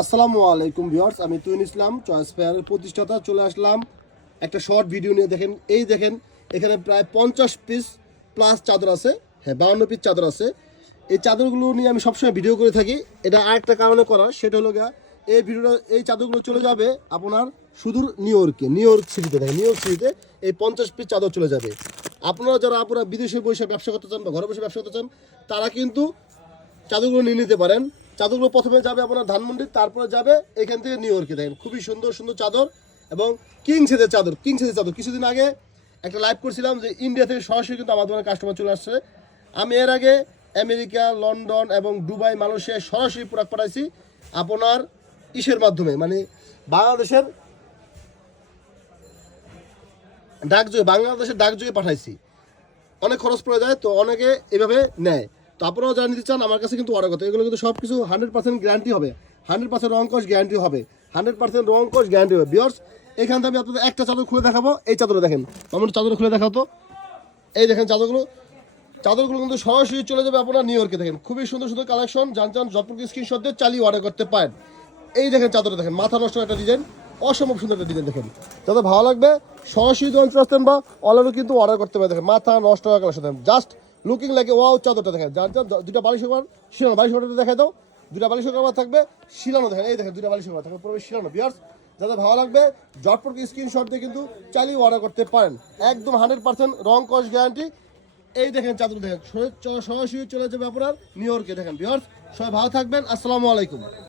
আসসালামু আলাইকুম ভিউয়ার্স, আমি তুইন ইসলাম চয়েস ফেয়ারের প্রতিষ্ঠাতা চলে আসলাম একটা শর্ট ভিডিও নিয়ে। দেখেন এখানে প্রায় 50 পিস প্লাস চাদর আছে, হ্যাঁ 52 পিস চাদর আছে। এই চাদরগুলো নিয়ে আমি সবসময় ভিডিও করে থাকি। এটা আরেকটা কারণে করা, সেটা হলো এই চাদরগুলো চলে যাবে আপনার সুদূর নিউ ইয়র্ক সিটিতে। দেখেন নিউ ইয়র্ক সিটিতে এই 50 পিস চাদর চলে যাবে। আপনারা যারা বিদেশে বসে ব্যবসা করতে চান বা ঘরে বসে ব্যবসা করতে চান, তারা কিন্তু চাদরগুলো নিয়ে নিতে পারেন। চাদরগুলো প্রথমে যাবে আপনার ধানমন্ডি, তারপরে যাবে এখান থেকে নিউ ইয়র্কে। দেখেন খুবই সুন্দর সুন্দর চাদর এবং কিং সাইজের চাদর। কিছুদিন আগে একটা লাইভ করছিলাম যে ইন্ডিয়া থেকে সরাসরি কিন্তু আমার দোকানে কাস্টমার চলে আসছে। আমি এর আগে আমেরিকা, লন্ডন এবং দুবাই, মালয়েশিয়ায় সরাসরি প্রোডাক্ট পাঠাইছি আপনার ইসের মাধ্যমে, মানে বাংলাদেশের ডাকযোগে পাঠাইছি। অনেক খরচ পড়ে যায়, তো অনেকে এভাবে নেয়। তো আপনারাও যারা নিতে চান আমার কাছে কিন্তু অর্ডার করতে। এগুলো কিন্তু সব কিছু 100% গ্যারান্টি হবে, 100% রং কস গ্যারান্টি হবে, 100% রং কস গ্যারান্টি হবে। ভিউয়ার্স, এখান থেকে আমি আপনাদের একটা চাদর খুলে দেখাবো। এই চাদর দেখেন, আমার চাদর খুলে দেখাও তো। এই দেখেন চাদরগুলো কিন্তু সরাসরি চলে যাবে আপনার নিউ ইয়র্কে। দেখেন খুবই সুন্দর সুন্দর কালেকশন, জানচান যতটুকু স্ক্রিনশট দিয়ে চালিয়ে অর্ডার করতে পারেন। এই দেখেন চাদরটা দেখেন, মাথা নষ্ট একটা ডিজাইন, অসম্ভব সুন্দর একটা ডিজাইন। দেখেন যাদের ভালো লাগবে সরাসরি দোকান চলে আসতেন বা অনলাইনে কিন্তু অর্ডার করতে পারেন। দেখেন মাথা নষ্ট হওয়ার কালেকশন, জাস্ট লুকিং লাগে ওয়াও। চাদরটা দেখেন, যার দুটা বালিশ কভার শিলানো, বালিশ কভারটা দেখাই দাও। দুটা বালিশ কভার থাকবে শিলানো, দেখেন এই দেখেন দুটা বালিশ কভার থাকবে পুরো শিলানো। ভিউয়ার্স, যাদের ভালো লাগবে ঝটপট স্ক্রিনশট দিয়ে কিন্তু চালিয়ে অর্ডার করতে পারেন। একদম 100% রং কস গ্যারান্টি। এই দেখেন চাদর দেখেন সরাসরি চলে যাবে আপনার নিউ ইয়র্কে। দেখেন ভিউয়ার্স, সবাই ভালো থাকবেন। আসসালামু আলাইকুম।